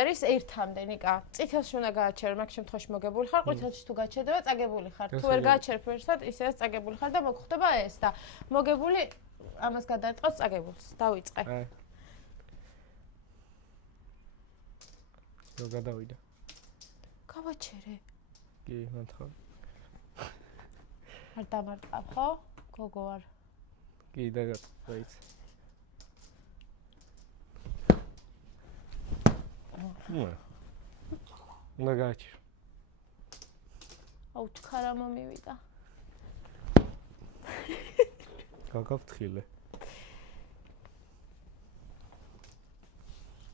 არის ერთამდე ნიკა. წითელში უნდა გააჩერო, მაგ შემთხვევაში მოგებული ხარ, ყვითელში თუ გაჩერდება, წაგებული ხარ. თუ ვერ გააჩერ ფერსად, ისედაც წაგებული ხარ და მოგხვდება ეს და მოგებული ამას გადაარტყავს წაგებულს. დავიწყე. რო გადავიდა. გავაჩერე. კი, მანთხარ. არ დამარტყავ, ხო? გოგო არ. კი, დაიწყე. უნდა გააჩერო. აუ, ჩქარა მომივიდა. გაგაფრთხილე.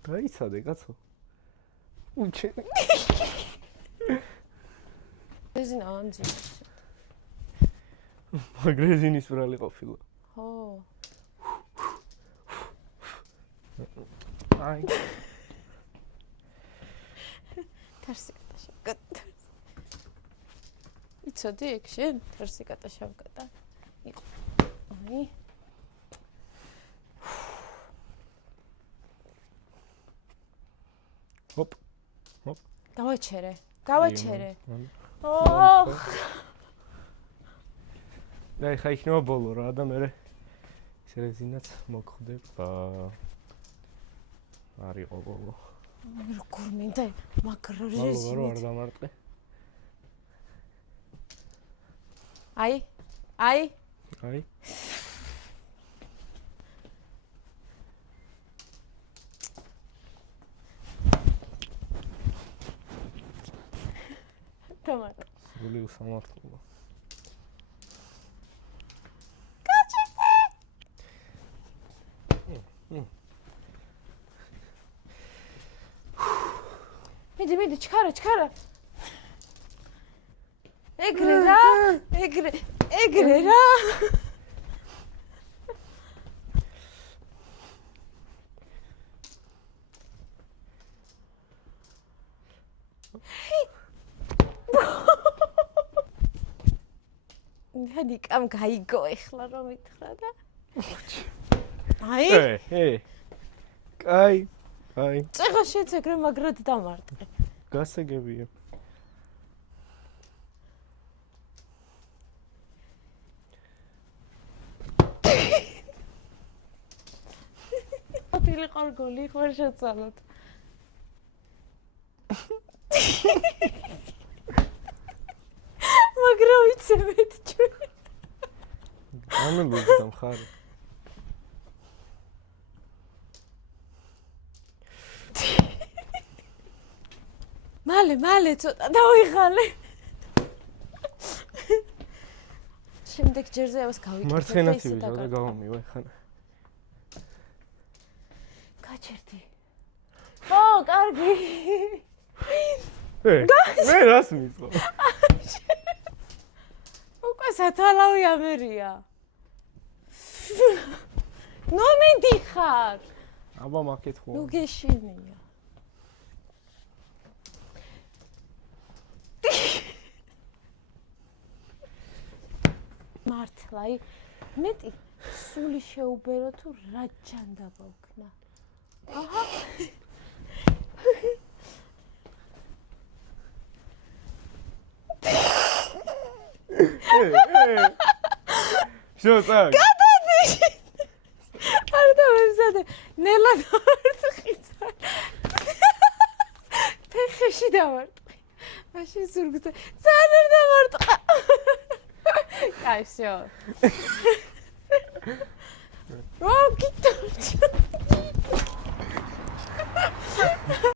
გაიცადე, კაცო. უჩენი. რეზინა ამძიმს. მაგრეზინის ბრალი ყოფილა. ხო. აი. თერსი გადაშავკატა. იცოდი ეგ შენ? თერსი გადაშავკატა. იყო. აი. ჰოპ. ჰოპ. გავაჩერე. გავაჩერე. ო! და ხა იქნება ბოლო რა და მე ეს რეზინაც მოგხვდება. არისო ბოლო. როგორ მინდა მაგრა რეზინით. ბოლო არ დამარტყე. აი. აი. აი. თამარ. სული უსამართლოა. გაჩერდე. მიდი, ჩქარა. ეგრე რა. ეგრე რა. ნიკამ გაიგო ეხლა რომ ითხრა და აი კაი წეღა შეცეგრე მაგრად დამარტყე გასაგებია აფილი ყარგოლი ხარ შეცალოთ მაგრა ვიცემეთ ჩვენ ამელუდი და მხარი მალე ცოტა დავიღალე შემდეგ ჯერზე ამას გავიკეთებ მარცხენაც ვიზავ და გავამივა ხან გაჩერდი ო კარგი მე რას მისვა უკვე სათალავი ამერია ნუ მიდიხარ აბა მაკეთხო ნუ გეშინია მართლა მეტი სული შეუბერო თუ რა ჯანდაბა ვქნა აჰა შოცა გადადი არ დავემზადე ნელა დავარტყიცა ფეხში დავარტყი მაშინ ზურგზე ძალიან არ დავარტყა აი всё ო გიტო